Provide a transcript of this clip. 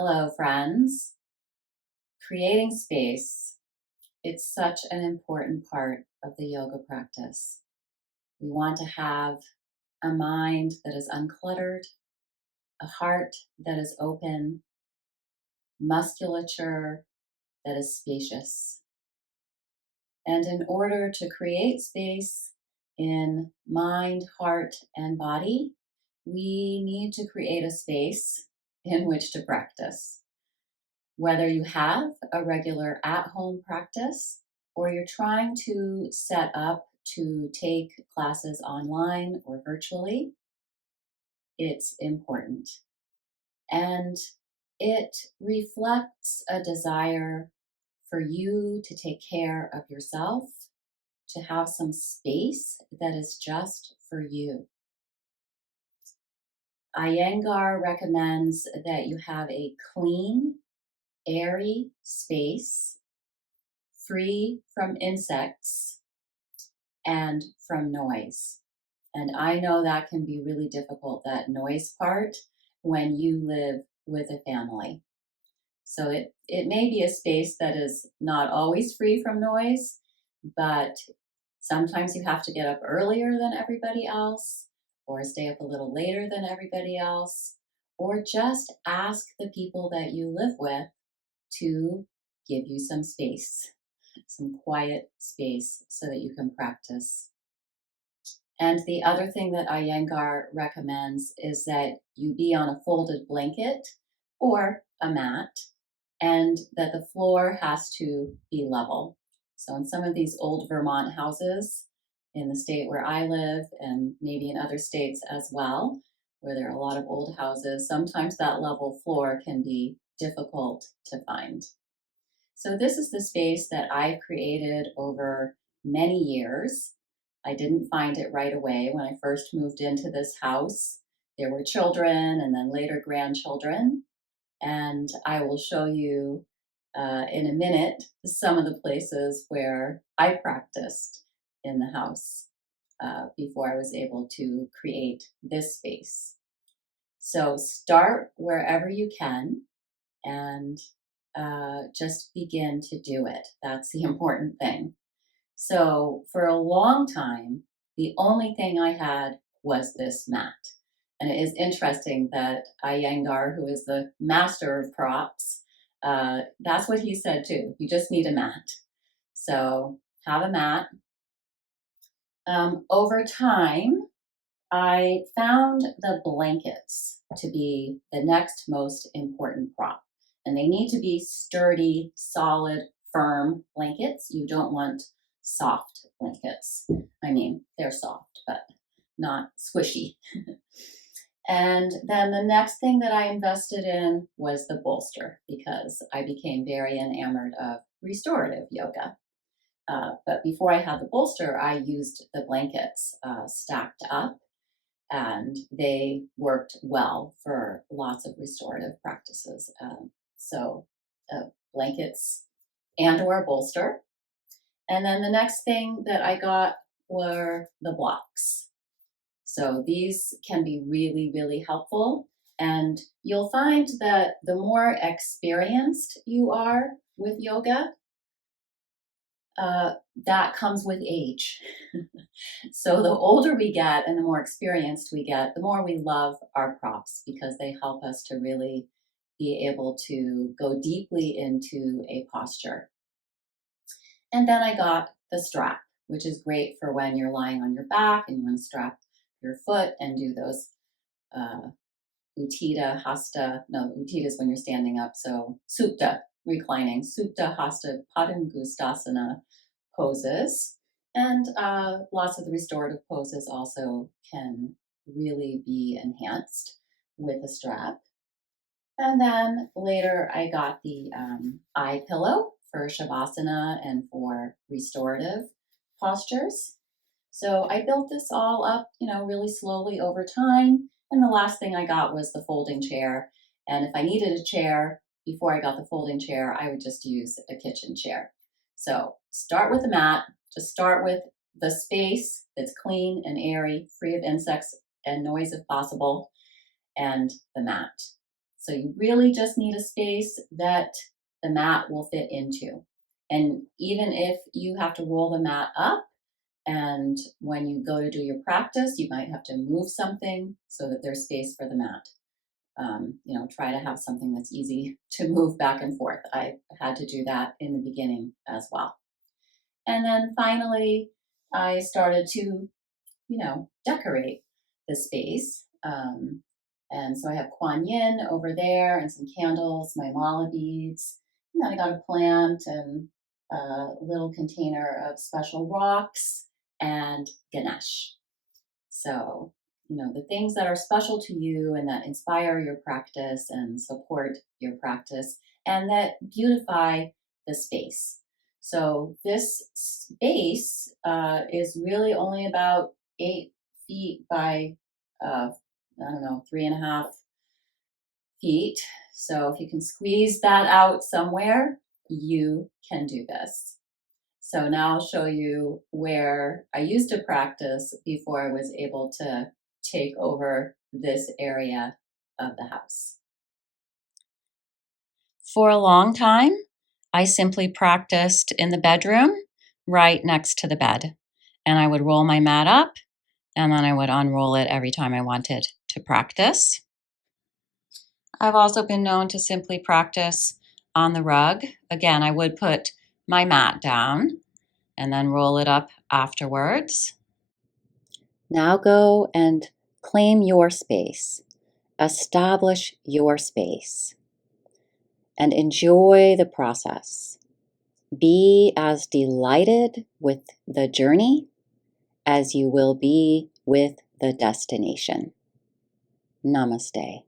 Hello, friends. Creating space. It's such an important part of the yoga practice. We want to have a mind that is uncluttered, a heart that is open, musculature that is spacious. And in order to create space in mind, heart, and body, we need to create a space in which to practice. Whether you have a regular at-home practice or you're trying to set up to take classes online or virtually, it's important. And it reflects a desire for you to take care of yourself, to have some space that is just for you. Iyengar recommends that you have a clean, airy space, free from insects and from noise. And I know that can be really difficult, that noise part, when you live with a family. So it may be a space that is not always free from noise, but sometimes you have to get up earlier than everybody else, or stay up a little later than everybody else, or just ask the people that you live with to give you some space, some quiet space so that you can practice. And the other thing that Iyengar recommends is that you be on a folded blanket or a mat, and that the floor has to be level. So in some of these old Vermont houses in the state where I live, and maybe in other states as well, where there are a lot of old houses, sometimes that level floor can be difficult to find. So this is the space that I've created over many years. I didn't find it right away when I first moved into this house. There were children and then later grandchildren. And I will show you in a minute some of the places where I practiced in the house before I was able to create this space. So start wherever you can and just begin to do it. That's the important thing. So for a long time, the only thing I had was this mat. And it is interesting that Iyengar, who is the master of props, that's what he said too. You just need a mat. So have a mat. Over time, I found the blankets to be the next most important prop. And they need to be sturdy, solid, firm blankets. You don't want soft blankets. I mean, they're soft, but not squishy. And then the next thing that I invested in was the bolster, because I became very enamored of restorative yoga. But before I had the bolster, I used the blankets stacked up, and they worked well for lots of restorative practices. So blankets and or bolster. And then the next thing that I got were the blocks. So these can be really, really helpful. And you'll find that the more experienced you are with yoga, that comes with age. So the older we get and the more experienced we get, the more we love our props, because they help us to really be able to go deeply into a posture. And then I got the strap, which is great for when you're lying on your back and you want to strap your foot and do those Uttita, Hasta. No, Uttita is when you're standing up. So Supta, reclining, Supta, Hasta, Padangustasana poses. And lots of the restorative poses also can really be enhanced with a strap. And then later I got the eye pillow for Shavasana and for restorative postures. So I built this all up, really slowly over time. And the last thing I got was the folding chair. And if I needed a chair before I got the folding chair, I would just use a kitchen chair. So start with the mat, just start with the space that's clean and airy, free of insects and noise if possible, and the mat. So you really just need a space that the mat will fit into. And even if you have to roll the mat up, and when you go to do your practice, you might have to move something so that there's space for the mat. Try to have something that's easy to move back and forth. I had to do that in the beginning as well. And then finally, I started to, decorate the space. And so I have Kuan Yin over there and some candles, my mala beads. And then I got a plant and a little container of special rocks and Ganesh. So, the things that are special to you and that inspire your practice and support your practice and that beautify the space. So this space is really only about 8 feet by, 3.5 feet. So if you can squeeze that out somewhere, you can do this. So now I'll show you where I used to practice before I was able to take over this area of the house. For a long time, I simply practiced in the bedroom right next to the bed. And I would roll my mat up and then I would unroll it every time I wanted to practice. I've also been known to simply practice on the rug. Again, I would put my mat down and then roll it up afterwards. Now go and claim your space, establish your space, and enjoy the process. Be as delighted with the journey as you will be with the destination. Namaste.